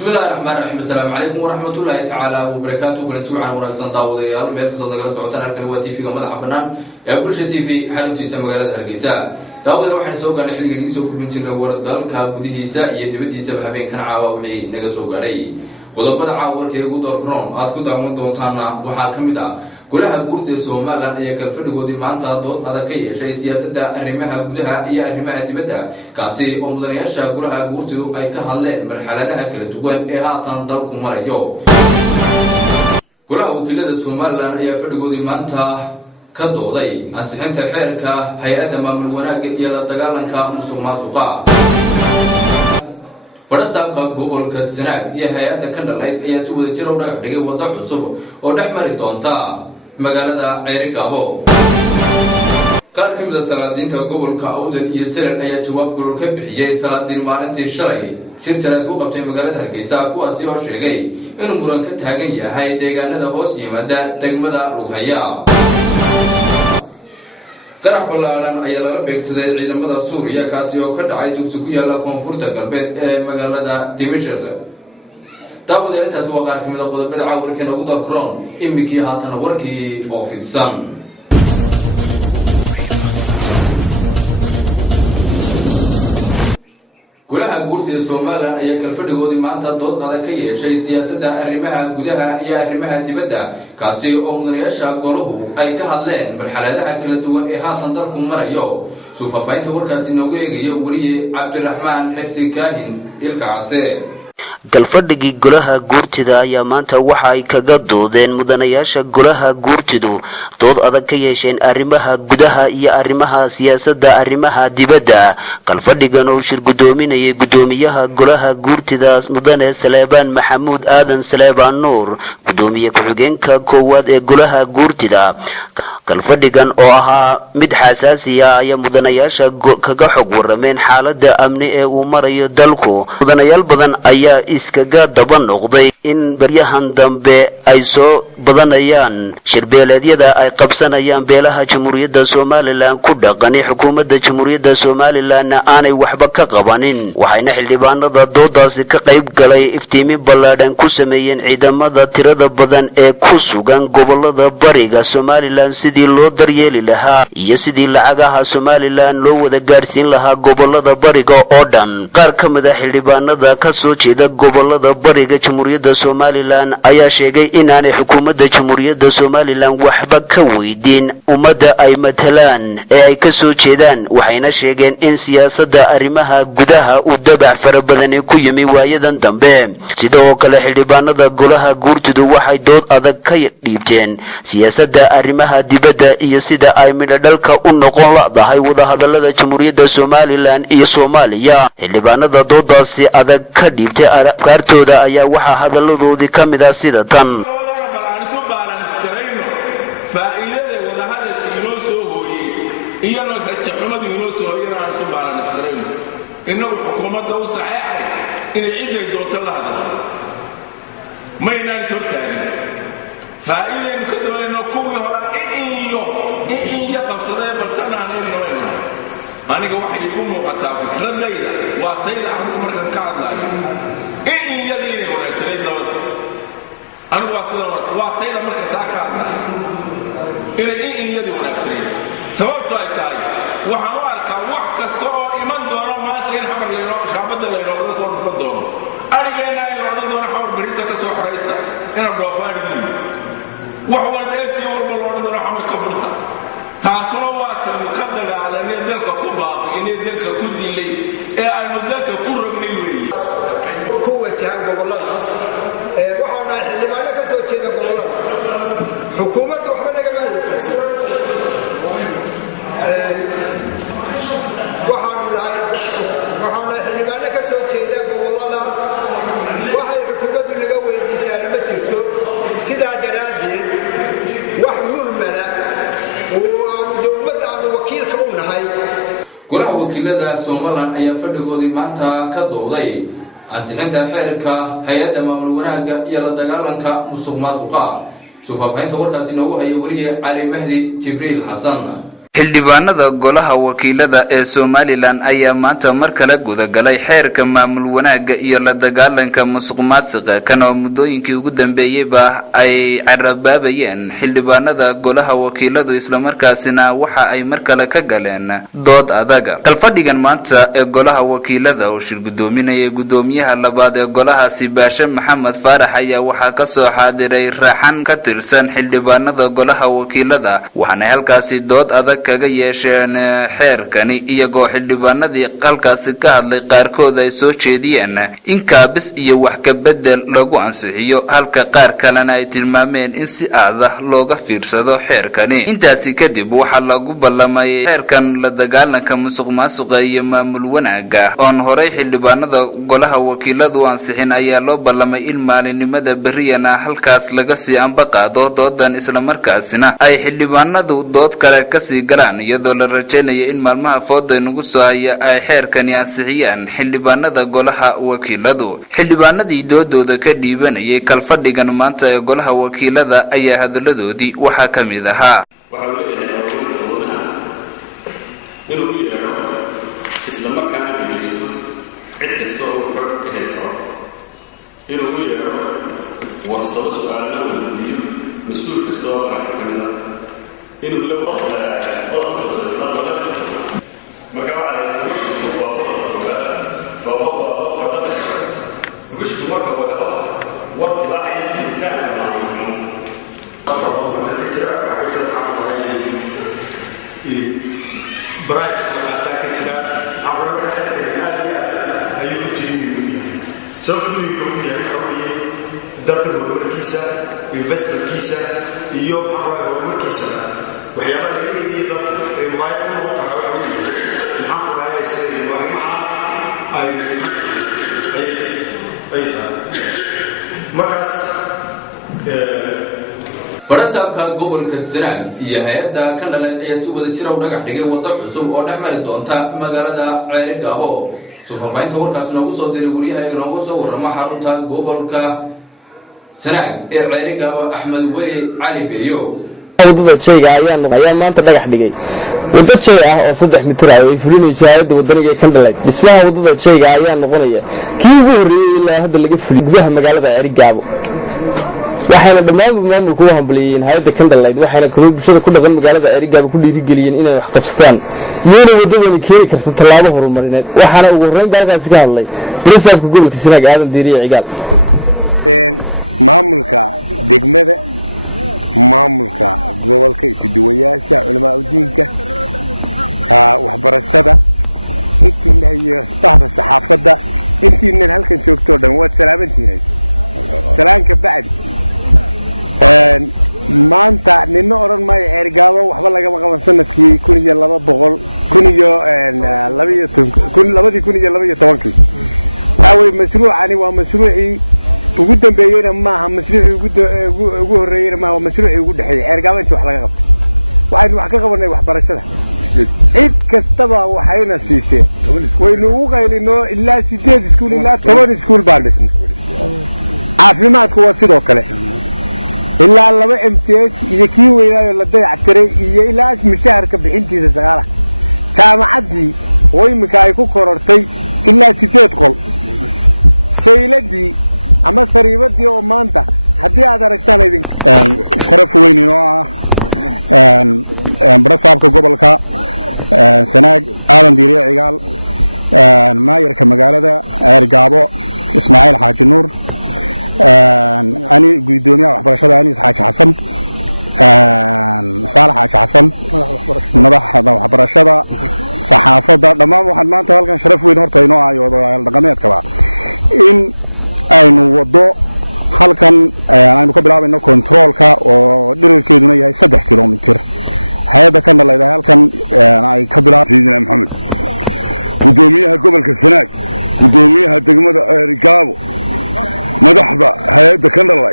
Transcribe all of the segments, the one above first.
بسم الله الرحمن الرحيم. السلام عليكم ورحمة الله تعالى وبركاته. كنتم عن ورقة داوديال ميل قصد نقل سعودنا الكلوة تي في مدح بنان يا كل شيء تي في حالتي سمجالات هرجيسا داوديال waxaan soo gaarnay xilligii soo gudbintii war dalka gudihiisa iyo dibadiisa habeenkan caawawli naga soo gaaray qodobada caawarkii ugu doorkroon aad ku daawan doontaan waxa kamid ah golaha guurta Soomaaliland ayaa kala fadhigoodii maanta dood adag ka yeeshay siyaasadda arrimaha gudaha iyo arrimaha dibadda kaasi oo mudanayaasha golaha guurtu ay ka hadleen marxaladaha kala duwan ee haatan dalku marayo. golaha wakiilada Soomaaliland ayaa fadhigoodii maanta ka dooday ansixinta xeerka hay'adda maamul wanaagga iyo la dagaalanka musuqmaasuqa. Barasabka gobolka Sanaag iyo hay'adda ka dhalayd ayaa si wada jir u dhagax dhigay wado cusub oo dhex mari doonta magaalada Ceerigaabo. qaar ka mid ah salaadiinta gobolka Awdal iyo Sanaag ayaa jawaab gurur ka bixiyay salaadiin maalintii shalay shirtaraad ku qabtay magaalada Hargeysa kuwaas oo sheegay in muran ka taagan yahay deegaanada hoos yimaada degmada Lughaya. qarax ballaaran ayaa laga beegsaday ciidamada Suuriya kaasi oo ka dhacay dugsi ku yaala koonfurta galbeed ee magaalada Dimashq. daawadeyntaas waa qaar ka mid ah qodobada caawarkan ugu doorkroon imikii haatan warkii oo fidsan. golaha guurta Soomaaliland ayaa kala fadhigoodii maanta dood adag ka yeeshay siyaasadda arrimaha gudaha iyo arrimaha dibadda kaasi oo mudanayaasha golahu ay ka hadleen marxaladaha kala duwan ee haatan dalku marayo. suufafaynta warkaasi noogu eegayo wariye Cabdiraxmaan Xirsi Kaahin ilkaase. galfadhigii golaha guurtida ayaa maanta waxa ay kaga doodeen mudanayaasha golaha guurtidu dood adag ka yeesheen arrimaha gudaha iyo arrimaha siyaasadda arrimaha dibadda. galfadhigan oo shir gudoominayay gudoomiyaha golaha guurtida mudane Saleebaan Maxamuud Aadan Saleebaan Nuur gudoomiye ku-xigeenka koowaad ee golaha guurtida. galfadhigan oo ahaa mid xasaasi ah ayaa mudanayaasha kaga xog warameen xaaladda amni ee uu marayo dalku. mudanayaal badan ayaa iskaga daba noqday in baryahan dambe ay soo badanayaan shirbeeleedyada ay qabsanayaan beelaha Jamhuuriyadda Soomaaliland ku dhaqanay xukuumadda Jamhuuriyadda Soomaaliland aanay waxba ka qabanin. waxayna xildhibaanada doodaasi ka qayb galay iftiimi ballaadhan ku sameeyeen ciidamada tirada badan ee ku sugan gobolada bariga Soomaaliland sidii loo daryeeli lahaa iyo sidii lacagaha Soomaaliland loo wada gaarsiin lahaa gobolada bariga oo dhan. qaar ka mid ah xildhibaanada ka soo jeeda gobolada bariga Jamhuuriyadda Soomaaliland ayaa sheegay inaanay xukuumadda Jamhuuriyadda Soomaaliland waxba ka weydiin ummadda ay matalaan ee ay ka soo jeedaan. waxayna sheegeen in siyaasadda arrimaha gudaha uu dabac fara badan ku yimi waayadan dambe. sidoo kale xildhibaanada golaha guurtidu waxay dood adag ka dhiibteen siyaasadda arrimaha dibadda iyo sida ay midho dhalka u noqon lahayd wadahadalada Jamhuuriyadda Soomaaliland iyo Soomaaliya. xildhibaanada doodaasi adag ka dhiibtay afkaartooda ayaa waxaa hadaladoodii ka mid ah sida tan. faa'iidada wadahadalka inoo soo hooyay iyo rajaxumadu inoo soo hooyay aan soo baaran iskarayno inuu xukuumadda u saxeexay inay ciiday doonto la hadasho maynaan soo taagin faa'iidaynu ka doonayno kuwii hore iyo qabsadee bartanaan inoo aniga waxay igu muuqataa fikradayda waa tayda anigu markan ka hadlayo iyadii inay wanaagsanay dabada anigu waa sida waa tayda marka taa ka hadlayo inay iyadii wanaagsanay sababtu ay tahay waxaan u arkaa wax kasta oo iman doono maanta in xamar leeyahay shaabada leeyahay soo dhufan doono arigeena ay wada doono xawr barinta ka soo xareysta inaan dhoofaanidin wax walba si walba loo doono xamar ka furta taasoo waa tan ka dagaalanay dalka ku baaqinay dalka ku dilay ee aynu dalka ku ragnay weeyii ku wajahan goboladaas waxaana xildhibaano ka soo jeeda gobolada xukuumadda waxba naga maaraysa waxaana xildhibaano ka soo jeeda goboladaas waxay xukuumaddu naga weydiisaan ma jirto. sidaa daraaddeed wax muhmala oo aanu dowladda aanu wakiilka u nahay. golaha wakiilada Soomaaliland ayaa fadhigoodii maanta ka dooday ansixinta xeerka hay'adda maamul wanaagga iyo la dagaalanka musuqmaasuqa. suufafaynta warkaasi noogu haya wariye Cali Mahdi Jibriil Xasan. xildhibaanada golaha wakiilada ee Somaliland ayaa maanta mar kale gudagalay xeerka maamul wanaaga iyo la dagaalanka musuqmaasuqa kan oo muddooyinkii ugu dambeeyayba ay carabaabayeen xildhibaanada golaha wakiiladu isla markaasina waxa ay mar kale ka galeen dood adag. Kalfadhigan maanta ee golaha wakiilada oo shir gudoominaya gudoomiyaha labaad ee golahaasi Baashe Maxamed Faarax ayaa waxa ka soo xaadiray raaxan ka tirsan xildhibaanada golaha wakiilada waxaana halkaasi dood adag kaga yeesheen xeerkani iyagoo xildhibaanadii halkaasi ka hadlay qaarkood ay soo jeediyeen in kaabis iyo wax ka bedel lagu ansixiyo halka qaar kalena ay tilmaameen in si adag looga fiirsado xeerkani. Intaasi kadib waxaa lagu ballamay xeerkan la dagaalanka musuqmaasuqa iyo maamul wanaaga oo horay xildhibaanada golaha wakiiladu ansixin ayaa loo ballamay in maalinimada berriyana halkaas laga sii ambaqaado doodan isla markaasina ay xildhibaanadu dood kale ka sii galaan iyadoo la rajaynayo in maalmaha fooda nagu soo haya ay xeerkani ansixiyaan xildhibaanada golaha wakiiladu. Xildhibaanadii doodooda ka dhiibanayay kalfadhigan maanta ee golaha wakiilada ayaa hadaladoodii waxaa ka mid ahaa isla markaana dhegeysto cid kasta oo xog ka heli karo inuu u yeero warsado su-aalna weydiiyo mas-uul kasta oo qaranka ka mid ah inuu la sababtu inuu yahay xawiyay dalka horumarkiisa investmentkiisa iyo horumarkiisa waxyaalaha laga eegay dalka ee maayada loo qaraabo maxaa ku raayaysa arrimaha ay markaas barasaabka gobolka Sanaag iyo hay'adda ka dhalan ayaa si wada jira u dhagax dhigay waddo cusub oo dhex mari doonta magaalada Ceerigaabo. Suufaynta warkaas noogu soo diray wariyaha noogu soo warrama xarunta gobolka Sanaag ee Ceerigaabo Axmed Weli Cali Beeyo. wadada shayga ayaa maanta dhagax dhigay waddo shay ah oo 3 mitir ah oo ay fulinayso hay'adda wadaniga ka dhalan. Dhismaha wadada shayga ayaa noqonaya kii ugu horeeyay ilaa hadda laga fuliyo gudaha magaalada Ceerigaabo. waxayna dhammaan maamulku u hambaliyeen hay'adda ka dhalan waxayna koob bulshada ku dhaqan magaalada Ceerigaabo ku dhiirigeliyeen inay wax qabsadaan iyadoo wadadani keeni karto tallaabo horumarineed. waxaana ugu horeyn dalkaasi ka hadlay barasaabka gobolka Sanaag Aadan Diiriye Cigaal. maamulka degmada maamulka gobolka isduwayaasha culamaa u diinka waxbarashada intii iyo saxaafadda intii halkan joogto dhan waad salaamantihiin salaanka bacdi maanta nina oran maayo Ceerigaabo waxba laga qaban sanadkii 2012 waaway mashruucani waa mashruucii ugu dambeeyayna maaha mashruucii ugu horeeyayna maaha waa mashruucii ugu dhaxeeyay Ceerigaabo intii wax laga qabtay waxaan wax ka qabanay waxbarashada cid kastaba waxayna siisay waynu ugu qaylino ilaa 8 iskuul ilaa 10 iskuul baan dhisnay caafimaadku waa sidoo kale ilaa 2 MCH iyo kii weynaayo la dayactiray iyo ilaa mishaarka bixintiisa shaqaalaha jaamacadii oo imika ay ku korortay ilaa 8 qol sayladii ama sariibadii oo maanta haddii aad aragtaan idin sharaf weyn inoo ah barasaabka gobolka Sanaag Aadan Diiriye Cigaal maayarka magaalada Ceerigaabo Ismaaciil Xaaji Nuur أنا قدومي وحبرشة أنا حاج حسن صالح حاج حسن مدح وحبرشة صحافة لما واحد ما أنت هالكن شرف وين هرت إنه أيوة الرقميات كمان إن أينو وضو هالكن أنا مقبل إنه كنترول كا ودير كيدنا هي 7 كيلومتر هذا كان الله إذا هالكن أنا قبل سيدنا محمد قدوميها قبل كسناك قدوميها تجمد ركابه مدحضة هيدا كان الله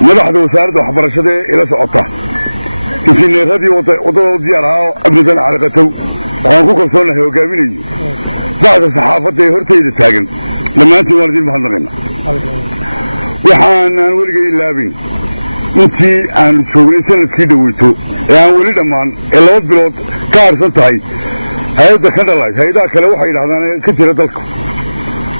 مدحضة وسارد وحبرشته إلى سعطة في النهاية وضعوا ديارها أبدا علاقته وعنكو كرسونا هي وقابلي بعد صحافته هرتيد التاقن لما أنت واردين بحضرين وحان نقول إلا بين intii aanu joognay sanadkii dhaweyto ee aan weli dhammaan ee 2 bilood ka harsan tahay hay-adda ka dhalayd hay-adaha kale waxay yidhahdaan ka jira dalka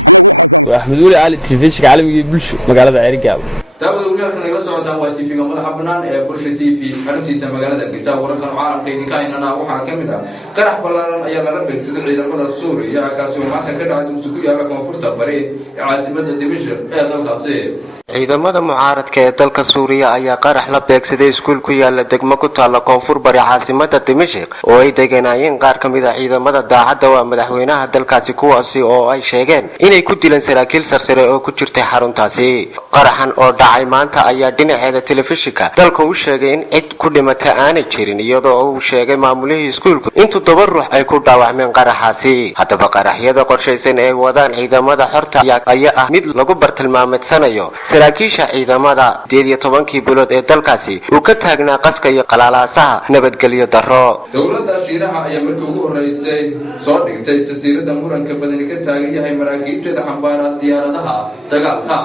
annagu waxaasaan axmed weli cali telefishinka caalamiga bulsho magaalada ceerigaabo daawada waliaalkan nagala socotaan waa tv-ga madaxa bannaan ee bulsha tv xaruntiisa magaalada hargeysa wararkan caalamka idinka haynana waxaa ka mid ah qarax ballaaran ayaa lala beegsaday ciidamada suuriya kaasi oo maanta ka dhacay dugsi ku yaala koonfurta bari ee caasimadda dimashq ee dalkaasi ciidamada mucaaradka ee dalka Suuriya ayaa qarax la beegsaday iskuul ku yaala degmo ku taala koonfur bari caasimadda Dimashq oo ay deganayeen qaar ka mid ah ciidamada daacadda waa madaxweynaha dalkaasi kuwaasi oo ay sheegeen inay ku dileen saraakiil sarsare oo ku jirtay xaruntaasi qaraxan oo dhacay maanta ayaa dhinaceeda telefishinka dalka u sheegay in cid ku dhimatay aanay jirin iyadoo uu sheegay maamulihii iskuulku in 7 ruux ay ku dhaawacmeen qaraxaasi haddaba qaraxyada qorshaysan ee wadaan ciidamada xorta ayaa ah mid lagu bartilmaameedsanayo saraakiisha ciidamada 17 bilood ee dalkaasi uu ka taagnaa qaska iyo qalaalaasaha nabadgelyo darro dowladda Shiinaha ayaa markii ugu horeysay soo dhigtay jasiiradda muranka badani ka taagan yahay maraakiibteeda xambaara diyaaradaha dagaalka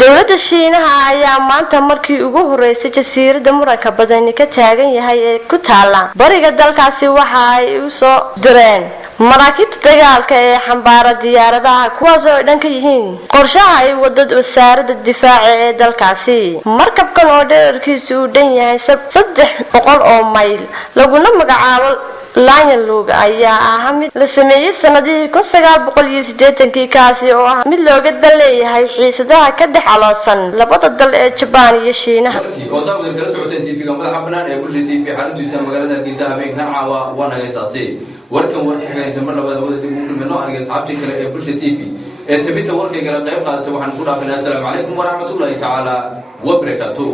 dowladda Shiinaha ayaa maanta markii ugu horeysay jasiiradda muranka badani ka taagan yahay ee ku taala bariga dalkaasi waxa ay u soo direen maraakiibta dagaalka ee xambaara diyaaradaha kuwaas oo dhan ka yihiin qorshaha ay wadada wasaaradda difaaca ee dalkaasi markabkan oo dhererkiisu uu dhan yahay 300 oo mayl laguna magacaabo Lion Log ayaa ah mid la sameeyay sanadii 1980 kaasi oo ah mid looga dan leeyahay xiisadaha ka dhex aloosan labada dal ee Japan iyo Shiinaha oo dawladda kala socotay TV-ga madaxa bannaan ee bulsha TV xaruntiisa magaalada Hargeysa habeenkan caawa waana taasi warkan xigay inta mar labaad wada dib u kulmino aniga asxaabtii kale ee bulsha TV ee tabinta warkayga qayb qaadatay waxaan ku dhaafinaa assalaamu calaykum waraxmatullaahi tacaala wa barakaatuh